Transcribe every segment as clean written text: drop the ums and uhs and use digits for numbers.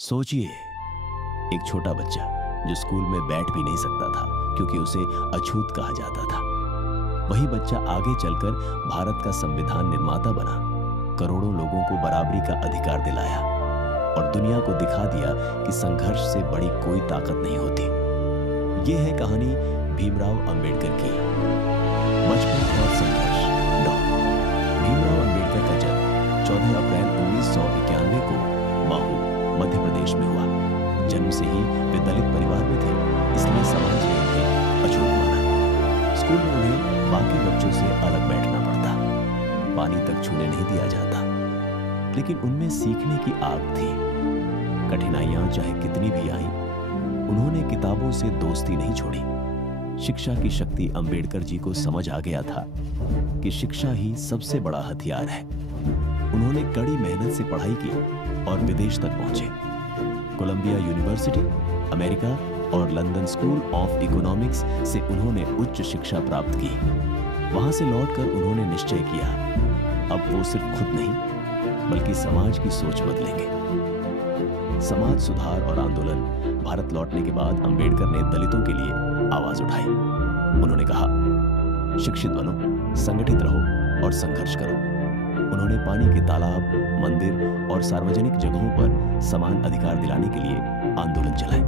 सोचिए, एक छोटा बच्चा जो स्कूल में बैठ भी नहीं सकता था क्योंकि उसे अछूत कहा जाता था, वही बच्चा आगे चलकर भारत का संविधान निर्माता बना, करोड़ों लोगों को बराबरी का अधिकार दिलाया और दुनिया को दिखा दिया कि संघर्ष से बड़ी कोई ताकत नहीं होती। ये है कहानी भीमराव अंबेडकर की। बचपन और संघर्ष। भीमराव अंबेडकर का जन्म 14 अप्रैल 1991 को महू, मध्य प्रदेश में हुआ। जन्म से ही वे दलित परिवार में थे, इसलिए समाज ने उन्हें अछूत माना। स्कूल में उन्हें बाकी बच्चों से अलग बैठना पड़ता, पानी तक छूने नहीं दिया जाता, लेकिन उनमें सीखने की आग थी। कठिनाइयां चाहे कितनी भी आईं, उन्होंने किताबों से दोस्ती नहीं छोड़ी। शिक्षा की शक्ति अंबेडकर जी को समझ आ गया था कि शिक्षा ही सबसे बड़ा हथियार है। उन्होंने कड़ी मेहनत से पढ़ाई की और विदेश तक पहुंचे। कोलंबिया यूनिवर्सिटी, अमेरिका और लंदन स्कूल ऑफ इकोनॉमिक्स से उन्होंने उच्च शिक्षा प्राप्त की। वहां से लौटकर उन्होंने निश्चय किया, अब वो सिर्फ खुद नहीं बल्कि समाज की सोच बदलेंगे। समाज सुधार और आंदोलन। भारत लौटने के बाद अंबेडकर ने दलितों के लिए आवाज उठाई। उन्होंने कहा, शिक्षित बनो, संगठित रहो और संघर्ष करो। उन्होंने पानी के तालाब, मंदिर और सार्वजनिक जगहों पर समान अधिकार दिलाने के लिए आंदोलन चलाए।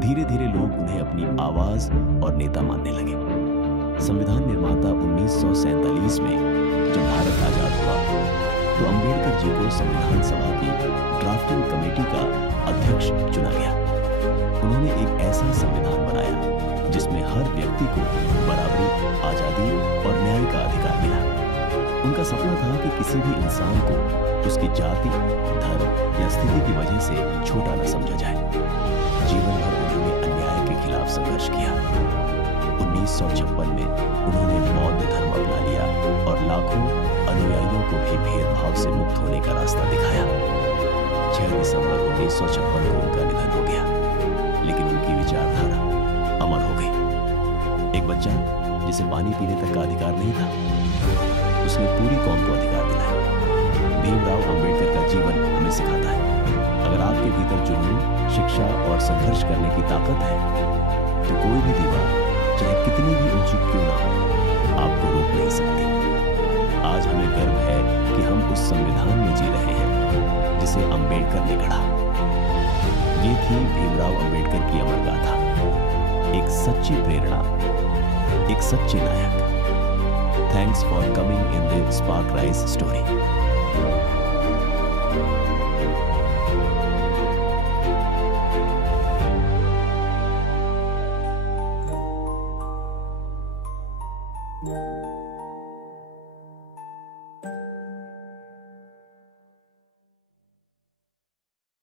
धीरे धीरे लोग उन्हें अपनी आवाज और नेता मानने लगे। संविधान निर्माता 1947 में जब भारत आजाद हुआ तो अंबेडकर जी को संविधान सभा की ड्राफ्टिंग कमेटी का अध्यक्ष चुना गया। उन्होंने एक ऐसा संविधान बनाया जिसमें हर व्यक्ति को बराबरी, आजादी और न्याय का अधिकार मिला। उनका सपना था कि किसी भी इंसान को उसकी जाति, धर्म या स्थिति की वजह से छोटा न समझा जाए। जीवन भर उन्होंने अन्याय के खिलाफ संघर्ष किया। 1956 में उन्होंने बौद्ध धर्म अपना लिया और लाखों अनुयायियों को भी भेदभाव से मुक्त होने का रास्ता दिखाया। 6 दिसंबर 1956 को उनका निधन हो गया, लेकिन उनकी विचारधारा अमर हो गई। एक बच्चा जिसे पानी पीने तक का अधिकार नहीं था, उसने पूरी कौम को अधिकार दिलाया। भीमराव अंबेडकर का जीवन हमें सिखाता है, अगर आपके भीतर जुनून, शिक्षा और संघर्ष करने की ताकत है तो कोई भी दीवार चाहे कितनी भी ऊंची क्यों ना हो, आपको रोक नहीं सकती। आज हमें गर्व है कि हम उस संविधान में जी रहे हैं जिसे अंबेडकर ने गढ़ा। ये थी भीमराव अंबेडकर की अमर गाथा, एक सच्ची प्रेरणा, एक सच्चे नायक। Thanks for coming in the Spark Rise story. Yeah.